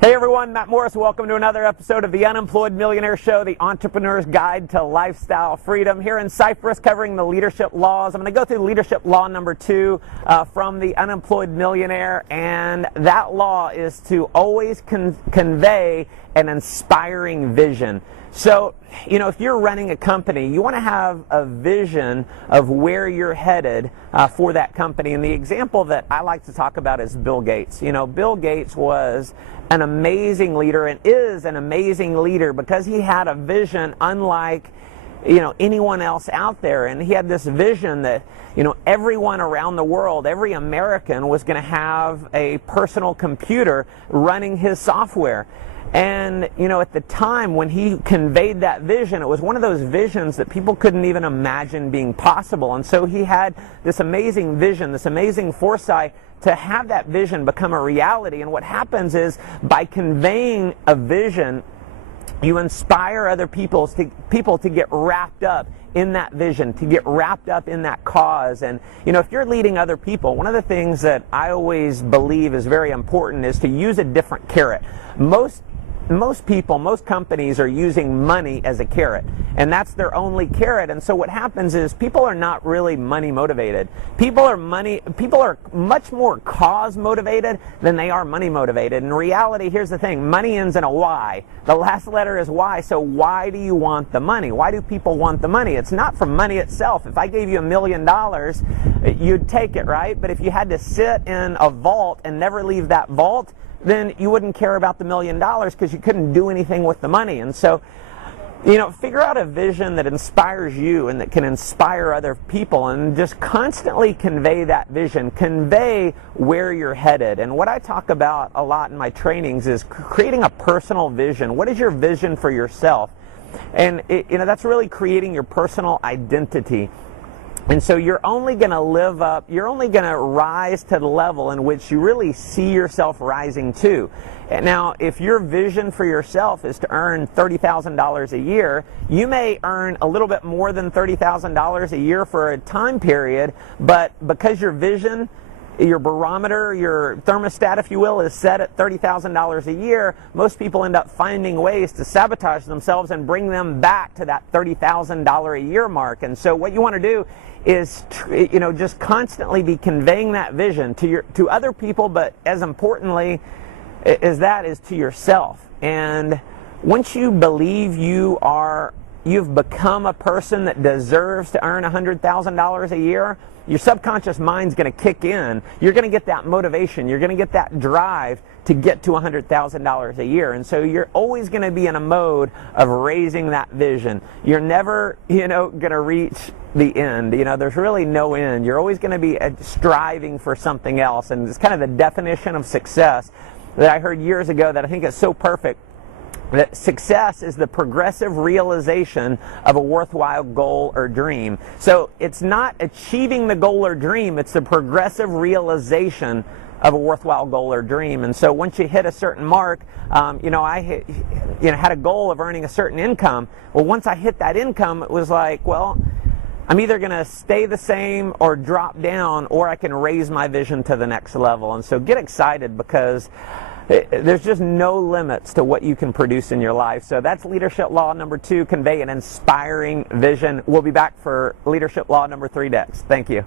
Hey everyone, Matt Morris. Welcome to another episode of the Unemployed Millionaire Show, the entrepreneur's guide to lifestyle freedom. Here in Cyprus, covering the leadership laws. I'm going to go through leadership law number 2 from the Unemployed Millionaire, and that law is to always convey an inspiring vision. So, if you're running a company, you want to have a vision of where you're headed for that company. And the example that I like to talk about is Bill Gates. Bill Gates was an amazing leader and is an amazing leader because he had a vision unlike anyone else out there. And he had this vision that everyone around the world, every American, was going to have a personal computer running his software. And at the time when he conveyed that vision, it was one of those visions that people couldn't even imagine being possible. And so he had this amazing vision, this amazing foresight to have that vision become a reality. And what happens is, by conveying a vision, you inspire other people to get wrapped up in that vision, to get wrapped up in that cause. And if you're leading other people, one of the things that I always believe is very important is to use a different carrot. Most people, most companies are using money as a carrot, and that's their only carrot. And so what happens is people are not really money motivated. People are much more cause motivated than they are money motivated. In reality, here's the thing: money ends in a Y. The last letter is Y. So why do you want the money? Why do people want the money? It's not for money itself. If I gave you $1 million, you'd take it, right? But if you had to sit in a vault and never leave that vault, then you wouldn't care about the $1 million because you couldn't do anything with the money. And so, figure out a vision that inspires you and that can inspire other people, and just constantly convey that vision, convey where you're headed. And what I talk about a lot in my trainings is creating a personal vision. What is your vision for yourself? And that's really creating your personal identity. And so you're only going to rise to the level in which you really see yourself rising to. And now, if your vision for yourself is to earn $30,000 a year, you may earn a little bit more than $30,000 a year for a time period, but because your vision, your barometer, your thermostat, if you will, is set at $30,000 a year, most people end up finding ways to sabotage themselves and bring them back to that $30,000 a year mark. And so what you want to do is just constantly be conveying that vision to other people, but as importantly as that is to yourself. And once you believe you've become a person that deserves to earn $100,000 a year, your subconscious mind's going to kick in. You're going to get that motivation. You're going to get that drive to get to $100,000 a year. And so you're always going to be in a mode of raising that vision. You're never, going to reach the end. There's really no end. You're always going to be striving for something else. And it's kind of the definition of success that I heard years ago that I think is so perfect. That success is the progressive realization of a worthwhile goal or dream. So it's not achieving the goal or dream, it's the progressive realization of a worthwhile goal or dream. And so once you hit a certain mark, I had a goal of earning a certain income. Well, once I hit that income, it was like, well, I'm either going to stay the same or drop down, or I can raise my vision to the next level. And so get excited, because there's just no limits to what you can produce in your life. So that's leadership law number 2, convey an inspiring vision. We'll be back for leadership law number 3 next. Thank you.